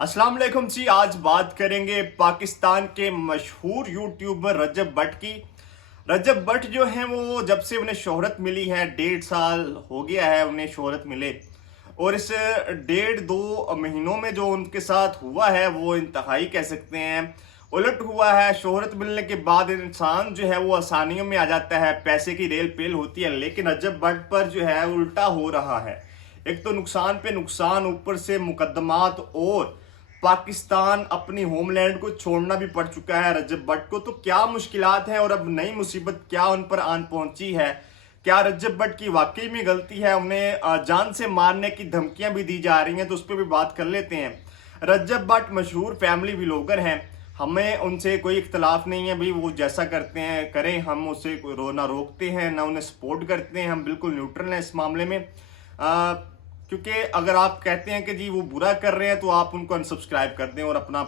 अस्सलाम वालेकुम जी। आज बात करेंगे पाकिस्तान के मशहूर यूट्यूबर रजब भट्ट की। रजब भट्ट जो हैं वो जब से उन्हें शोहरत मिली है 1.5 साल हो गया है उन्हें शोहरत मिले। और इस 1.5-2 महीनों में जो उनके साथ हुआ है वो इंतहाई कह सकते हैं उलट हुआ है। शोहरत मिलने के बाद इंसान जो है वो आसानियों में आ जाता है, पैसे की रेल पेल होती है, लेकिन रजब भट्ट पर जो है उल्टा हो रहा है। एक तो नुकसान पे नुकसान, ऊपर से मुकदमात, और पाकिस्तान अपनी होमलैंड को छोड़ना भी पड़ चुका है रजब भट्ट को। तो क्या मुश्किलात हैं और अब नई मुसीबत क्या उन पर आन पहुंची है? क्या रजब भट्ट की वाकई में गलती है? उन्हें जान से मारने की धमकियां भी दी जा रही हैं, तो उस पर भी बात कर लेते हैं। रजब भट्ट मशहूर फैमिली व्लॉगर हैं, हमें उनसे कोई इख्तलाफ नहीं है भाई, वो जैसा करते हैं करें, हम उसे ना रोकते हैं ना उन्हें सपोर्ट करते हैं, हम बिल्कुल न्यूट्रल हैं इस मामले में। क्योंकि अगर आप कहते हैं कि जी वो बुरा कर रहे हैं तो आप उनको अनसब्सक्राइब कर दें और अपना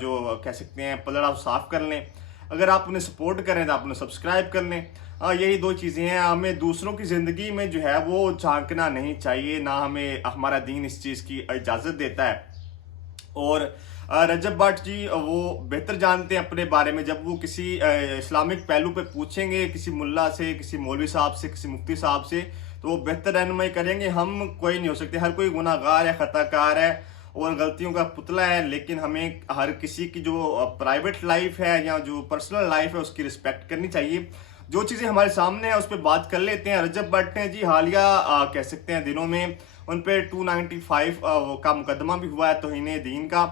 जो कह सकते हैं पलड़ा साफ कर लें। अगर आप उन्हें सपोर्ट करें तो आप उन्हें सब्सक्राइब कर लें। यही दो चीज़ें हैं। हमें दूसरों की ज़िंदगी में जो है वो झांकना नहीं चाहिए, ना हमें हमारा दीन इस चीज़ की इजाज़त देता है। और रजब भट्ट जी वो बेहतर जानते हैं अपने बारे में। जब वो किसी इस्लामिक पहलू पे पूछेंगे किसी मुल्ला से, किसी मौलवी साहब से, किसी मुफ्ती साहब से, तो वो बेहतर रहनुमाई करेंगे। हम कोई नहीं हो सकते, हर कोई गुनाहगार है, खताकार है और गलतियों का पुतला है, लेकिन हमें हर किसी की जो प्राइवेट लाइफ है या जो पर्सनल लाइफ है उसकी रिस्पेक्ट करनी चाहिए। जो चीज़ें हमारे सामने है उस पर बात कर लेते हैं। रजब भट्ट ने जी हालिया कह सकते हैं दिनों में उन पर 295 का मुकदमा भी हुआ है, तौहीन दीन का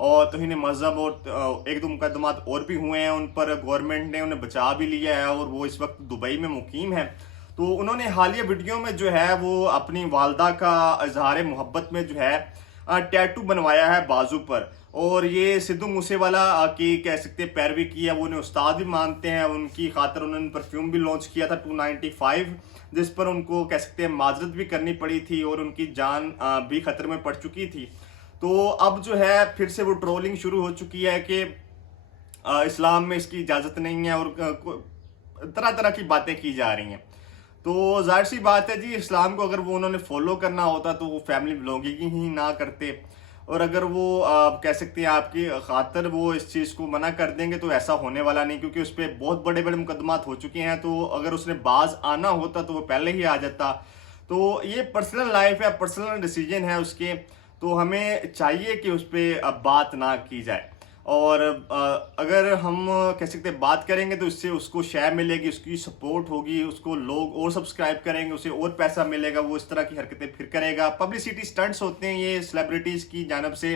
और तौहीन मजहब, और एक दो मुकदमा और भी हुए हैं उन पर। गवर्नमेंट ने उन्हें बचा भी लिया है और वो इस वक्त दुबई में मुकीम है। तो उन्होंने हालिया वीडियो में जो है वो अपनी वालदा का इजहार मोहब्बत में जो है टैटू बनवाया है बाजू पर, और ये सिद्धू मूसेवाला की कह सकते हैं पैरवी की है। वो उन्हें उस्ताद भी मानते हैं, उनकी खातर उन्होंने परफ्यूम भी लॉन्च किया था 295, जिस पर उनको कह सकते हैं माजरत भी करनी पड़ी थी और उनकी जान भी खतरे में पड़ चुकी थी। तो अब जो है फिर से वो ट्रोलिंग शुरू हो चुकी है कि इस्लाम में इसकी इजाज़त नहीं है और तरह तरह की बातें की जा रही हैं। तो जाहिर सी बात है जी, इस्लाम को अगर वो उन्होंने फॉलो करना होता तो वो फैमिली ब्लॉगिंग ही ना करते। और अगर वो कह सकते हैं आपकी खातर वो इस चीज़ को मना कर देंगे तो ऐसा होने वाला नहीं, क्योंकि उस पर बहुत बड़े बड़े मुकदमात हो चुके हैं। तो अगर उसने बाज आना होता तो वो पहले ही आ जाता। तो ये पर्सनल लाइफ है, पर्सनल डिसीजन है उसके, तो हमें चाहिए कि उस पर बात ना की जाए। और अगर हम कह सकते हैं बात करेंगे तो इससे उसको शेयर मिलेगी, उसकी सपोर्ट होगी, उसको लोग और सब्सक्राइब करेंगे, उसे और पैसा मिलेगा, वो इस तरह की हरकतें फिर करेगा। पब्लिसिटी स्टंट्स होते हैं ये सेलिब्रिटीज़ की जानब से,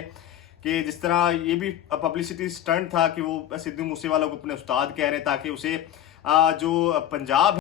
कि जिस तरह ये भी पब्लिसिटी स्टंट था कि वो सिद्धू मूसेवाला को अपने उस्ताद कह रहे ताकि उसे जो पंजाब